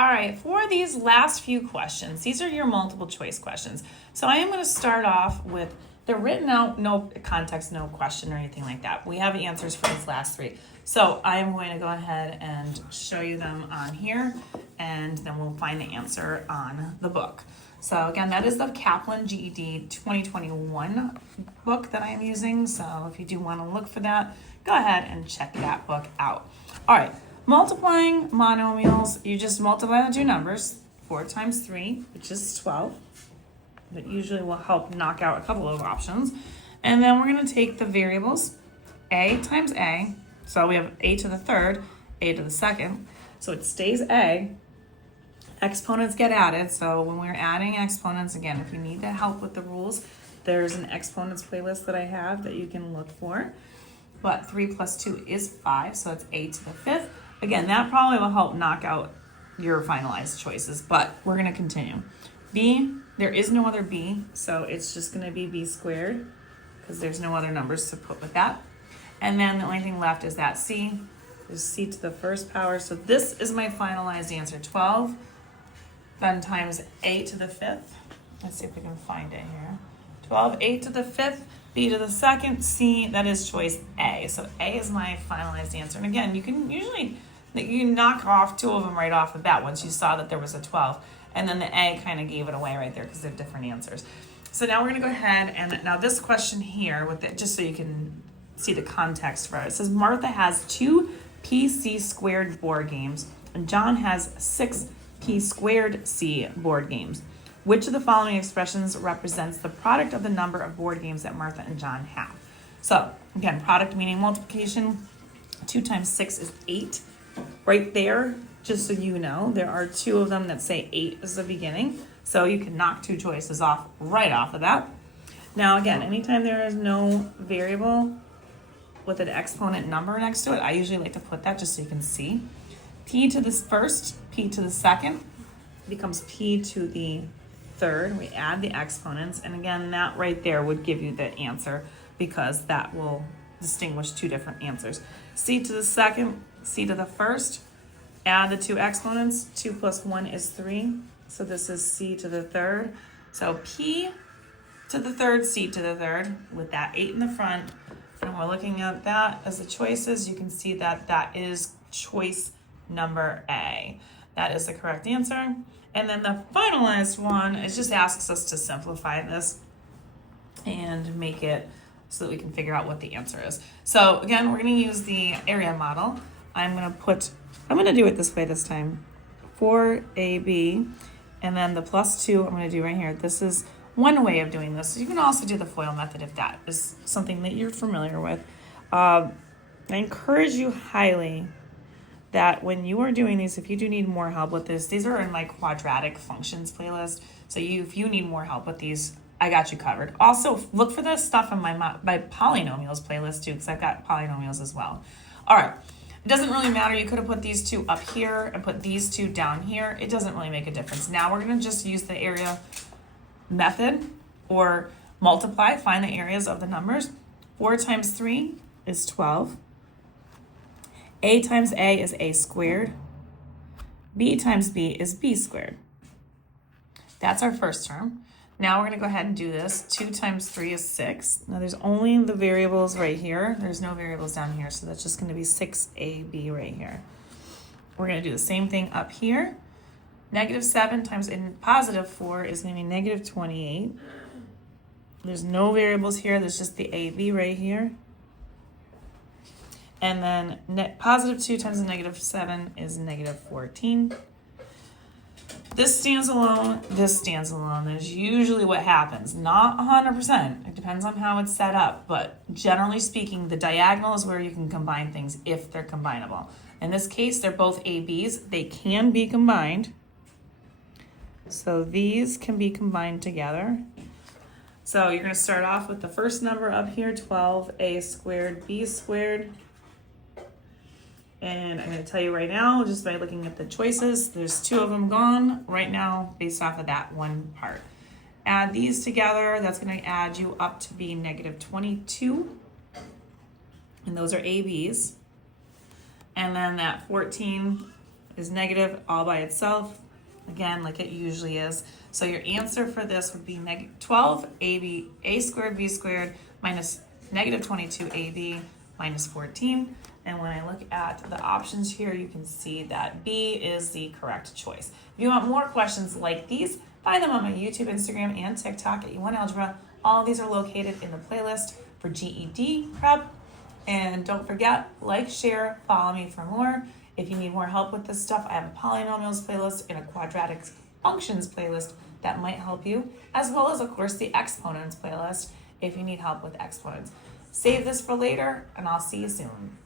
All right, for these last few questions, these are your multiple choice questions. So I am going to start off with, they're written out, no context, no question or anything like that. We have answers for these last three. So I am going to go ahead and show you them on here, and then we'll find the answer on the book. So again, that is the Kaplan GED 2021 book that I am using. So if you do want to look for that, go ahead and check that book out. All right, multiplying monomials, you just multiply the two numbers, 4 times 3, which is 12. That usually will help knock out a couple of options. And then we're going to take the variables, a times a. So we have a to the third, a to the second. So it stays a. Exponents get added. So when we're adding exponents, again, if you need the help with the rules, there's an exponents playlist that I have that you can look for. But 3 plus 2 is 5, so it's a to the fifth. Again, that probably will help knock out your finalized choices, but we're going to continue. B, there is no other b, so it's just going to be b squared because there's no other numbers to put with that. And then the only thing left is that c. There's c to the first power, so this is my finalized answer, 12. Then times a to the fifth. Let's see if we can find it here. 12, a to the fifth, b to the second, c, that is choice A. So A is my finalized answer. And again, you can knock off two of them right off the bat once you saw that there was a 12. And then the A kind of gave it away right there because they're different answers. So now we're going to go ahead and now this question here, with it, just so you can see the context for it. It says Martha has 2 PC squared board games and John has 6 P squared C board games. Which of the following expressions represents the product of the number of board games that Martha and John have? So again, product meaning multiplication. 2 times 6 is 8. Right there, just so you know, there are 2 of them that say 8 is the beginning. So you can knock 2 choices off right off of that. Now again, anytime there is no variable with an exponent number next to it, I usually like to put that just so you can see. P to the first, P to the second becomes P to the third. We add the exponents, and again, that right there would give you the answer because that will distinguish 2 different answers. C to the second, C to the first, add the 2 exponents. 2 plus 1 is 3, so this is C to the third. So P to the third, C to the third, with that 8 in the front, and we're looking at that as the choices. You can see that that is choice number A. That is the correct answer. And then the finalized one, it just asks us to simplify this and make it so that we can figure out what the answer is. So again, we're going to use the area model. I'm going to do it this way this time. 4AB, and then the plus 2 I'm going to do right here. This is one way of doing this. You can also do the FOIL method if that is something that you're familiar with. I encourage you highly that when you are doing these, if you do need more help with this, these are in my quadratic functions playlist. So if you need more help with these, I got you covered. Also, look for this stuff in my polynomials playlist too, because I've got polynomials as well. All right, it doesn't really matter. You could have put these 2 up here and put these 2 down here. It doesn't really make a difference. Now we're gonna just use the area method or multiply, find the areas of the numbers. 4 times 3 is 12. A times A is A squared. B times B is B squared. That's our first term. Now we're going to go ahead and do this. 2 times 3 is 6. Now there's only the variables right here. There's no variables down here, so that's just going to be 6AB right here. We're going to do the same thing up here. Negative 7 times positive 4 is going to be negative 28. There's no variables here. There's just the AB right here. And then positive 2 times negative 7 is negative 14. This stands alone, this stands alone. That's usually what happens. Not 100%. It depends on how it's set up. But generally speaking, the diagonal is where you can combine things if they're combinable. In this case, they're both ABs. They can be combined. So these can be combined together. So you're going to start off with the first number up here, 12a squared b squared. And I'm going to tell you right now, just by looking at the choices, there's 2 of them gone right now based off of that one part. Add these together, that's going to add you up to be negative 22. And those are ABs. And then that 14 is negative all by itself, again, like it usually is. So your answer for this would be 12ab a squared b squared minus negative 22ab minus 14. And when I look at the options here, you can see that B is the correct choice. If you want more questions like these, find them on my YouTube, Instagram, and TikTok at E1 Algebra. All of these are located in the playlist for GED prep. And don't forget, like, share, follow me for more. If you need more help with this stuff, I have a polynomials playlist and a quadratic functions playlist that might help you, as well as, of course, the exponents playlist if you need help with exponents. Save this for later, and I'll see you soon.